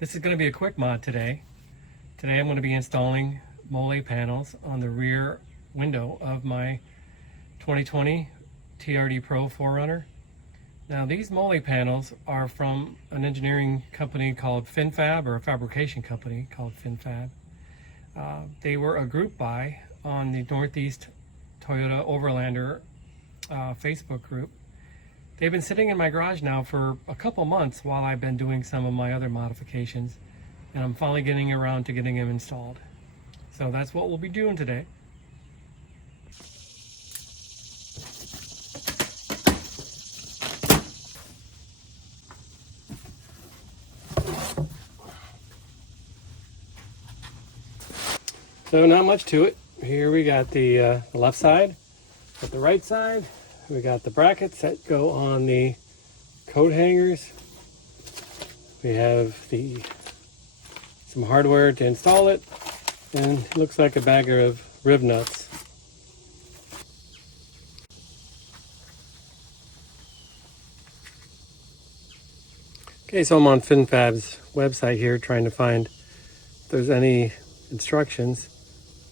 This is going to be a quick mod today. Today I'm going to be installing MOLLE panels on the rear window of my 2020 TRD Pro 4Runner. Now these MOLLE panels are from an engineering company called FinFab, or a fabrication company called FinFab. They were a group buy on the Northeast Toyota Overlander Facebook group. They've been sitting in my garage now for a couple months while I've been doing some of my other modifications, and I'm finally getting around to getting them installed. So that's what we'll be doing today. So not much to it. Here we got the left side. At the right side, we got the brackets that go on the coat hangers. We have some hardware to install it, and it looks like a bag of rib nuts. Okay, so I'm on FinFab's website here trying to find if there's any instructions,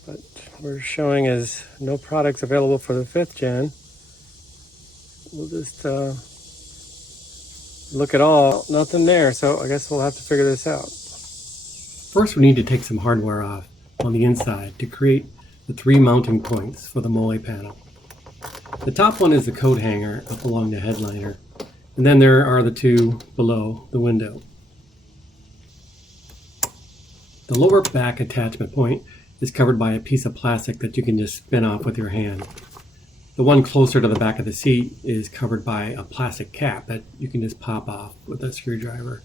but we're showing as no products available for the 5th gen. We'll just look at all, nothing there, so I guess we'll have to figure this out. First we need to take some hardware off on the inside to create the 3 mounting points for the MOLLE panel. The top one is the coat hanger up along the headliner, and then there are the 2 below the window. The lower back attachment point is covered by a piece of plastic that you can just spin off with your hand. The one closer to the back of the seat is covered by a plastic cap that you can just pop off with a screwdriver.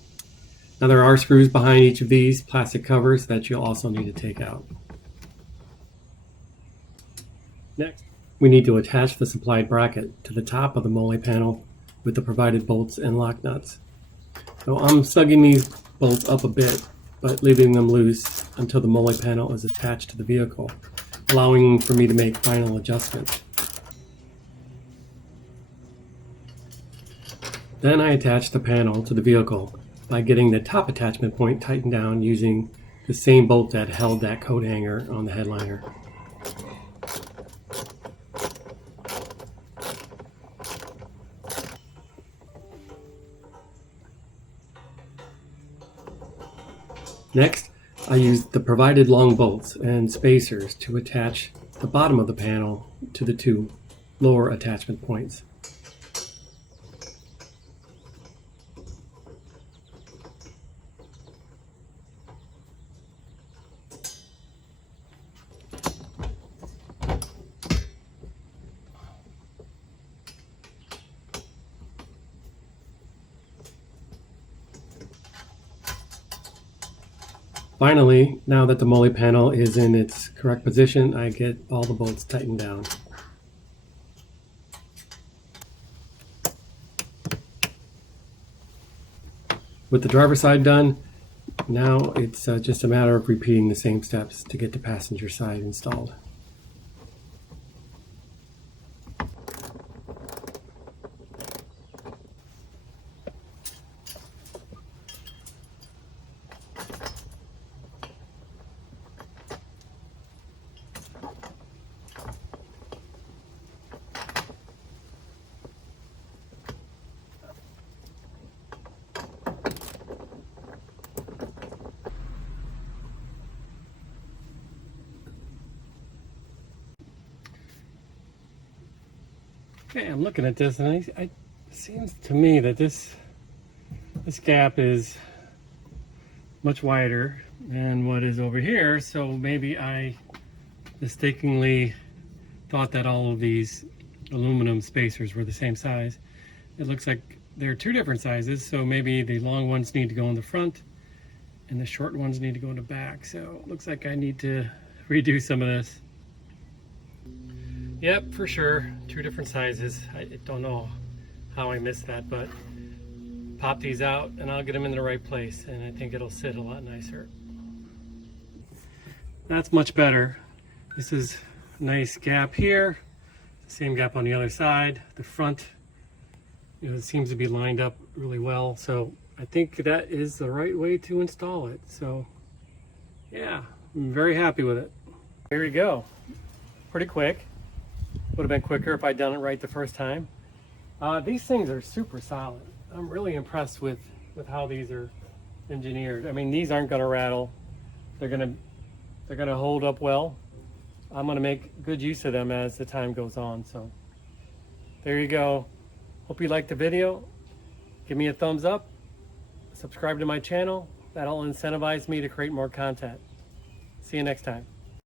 Now there are screws behind each of these plastic covers that you'll also need to take out. Next, we need to attach the supplied bracket to the top of the MOLLE panel with the provided bolts and lock nuts. So I'm snugging these bolts up a bit, but leaving them loose until the MOLLE panel is attached to the vehicle, allowing for me to make final adjustments. Then I attach the panel to the vehicle by getting the top attachment point tightened down using the same bolt that held that coat hanger on the headliner. Next, I used the provided long bolts and spacers to attach the bottom of the panel to the 2 lower attachment points. Finally, now that the MOLLE panel is in its correct position, I get all the bolts tightened down. With the driver's side done, now it's just a matter of repeating the same steps to get the passenger side installed. Okay, I'm looking at this, and it seems to me that this gap is much wider than what is over here, so maybe I mistakenly thought that all of these aluminum spacers were the same size. It looks like they're 2 different sizes, so maybe the long ones need to go in the front and the short ones need to go in the back. So it looks like I need to redo some of this. Yep, for sure, 2 different sizes. I don't know how I missed that, but pop these out and I'll get them in the right place, and I think it'll sit a lot nicer. That's much better. This is a nice gap here, same gap on the other side. The front, it seems to be lined up really well, so I think that is the right way to install it. So yeah, I'm very happy with it. Here you go. Pretty quick. Would have been quicker if I'd done it right the first time. These things are super solid. I'm really impressed with how these are engineered. I mean, these aren't going to rattle. They're going to hold up well. I'm going to make good use of them as the time goes on. So there you go. Hope you liked the video. Give me a thumbs up. Subscribe to my channel. That'll incentivize me to create more content. See you next time.